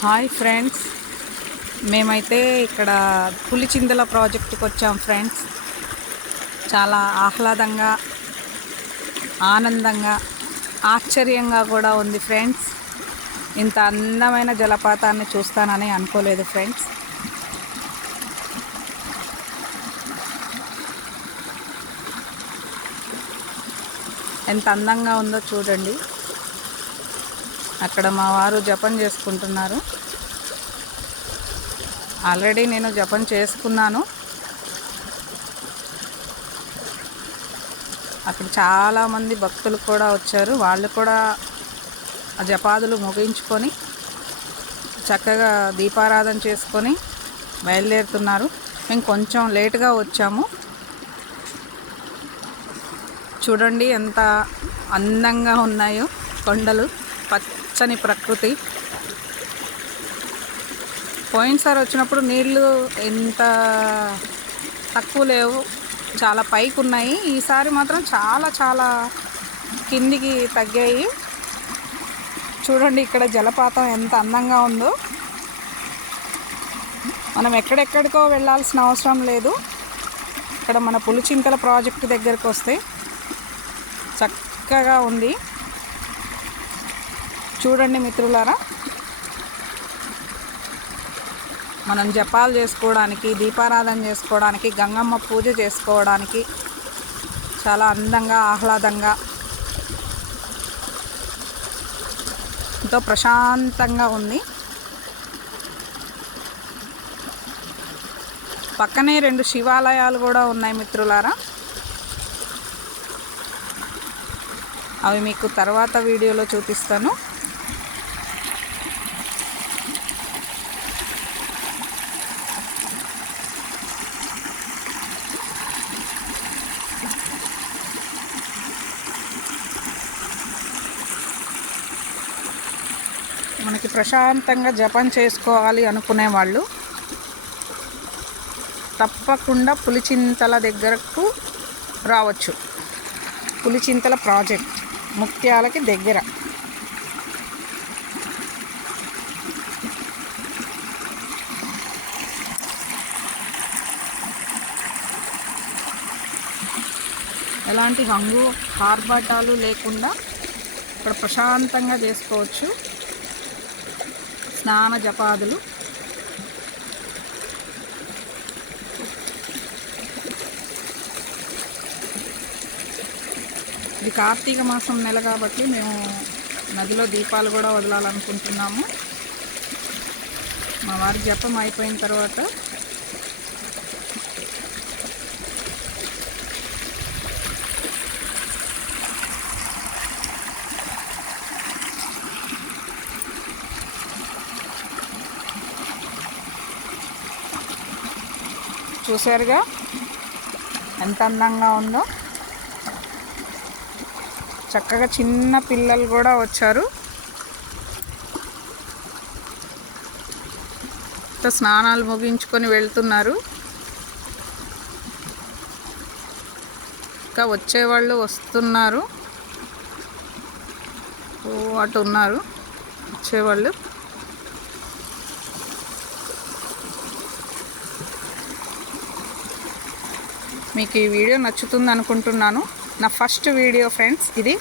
Hi friends, మేమైతే ఇక్కడ పులిచింతల ప్రాజెక్టుకి వచ్చాం ఫ్రెండ్స్. చాలా ఆహ్లాదంగా, ఆనందంగా, ఆశ్చర్యంగా కూడా ఉంది ఫ్రెండ్స్. ఇంత అందమైన జలపాతాన్ని చూస్తానని అనుకోలేదు ఫ్రెండ్స్. ఎంత అందంగా ఉందో చూడండి. అక్కడ మా వారు జపం చేసుకుంటున్నారు. ఆల్రెడీ నేను జపం చేసుకున్నాను. అక్కడ చాలామంది భక్తులు కూడా వచ్చారు. వాళ్ళు కూడా ఆ జపాదులు ముగించుకొని చక్కగా దీపారాధన చేసుకొని బయలుదేరుతున్నారు. మేము కొంచెం లేటుగా వచ్చాము. చూడండి ఎంత అందంగా ఉన్నాయో కొండలు, పచ్చని ప్రకృతి. పోయినసారి వచ్చినప్పుడు నీళ్ళు ఎంత తక్కువ లేవు, చాలా పైకి ఉన్నాయి. ఈసారి మాత్రం చాలా చాలా కిందికి తగ్గాయి. చూడండి ఇక్కడ జలపాతం ఎంత అందంగా ఉందో. మనం ఎక్కడెక్కడికో వెళ్ళాల్సిన అవసరం లేదు. ఇక్కడ మన పులిచింతల ప్రాజెక్టు దగ్గరకు వస్తే చక్కగా ఉంది. చూడండి మిత్రులారా, మనం జపాలు చేసుకోవడానికి, దీపారాధన చేసుకోవడానికి, గంగమ్మ పూజ చేసుకోవడానికి చాలా అందంగా, ఆహ్లాదంగా, ఎంతో ప్రశాంతంగా ఉంది. పక్కనే 2 శివాలయాలు కూడా ఉన్నాయి మిత్రులారా. అవి మీకు తర్వాత వీడియోలో చూపిస్తాను. మనకి ప్రశాంతంగా జపం చేసుకోవాలి అనుకునే వాళ్ళు తప్పకుండా పులిచింతల దగ్గరకు రావచ్చు. పులిచింతల ప్రాజెక్ట్ ముక్త్యాలకి దగ్గర. ఎలాంటి హంగు ఆర్భాటాలు లేకుండా ఇక్కడ ప్రశాంతంగా చేసుకోవచ్చు స్నాన జపాదులు. ఇది కార్తీక మాసం నెల కాబట్టి మేము నదిలో దీపాలు కూడా వదలాలనుకుంటున్నాము. మా వారి జపం అయిపోయిన తర్వాత చూశారుగా ఎంత అందంగా ఉందో. చక్కగా చిన్న పిల్లలు కూడా వచ్చారు. స్నానాలు ముగించుకొని వెళ్తున్నారు. ఇంకా వచ్చేవాళ్ళు వస్తున్నారు. అటు ఉన్నారు వచ్చేవాళ్ళు. మీకు ఈ వీడియో నచ్చుతుంది అనుకుంటున్నాను. నా ఫస్ట్ వీడియో ఫ్రెండ్స్ ఇది.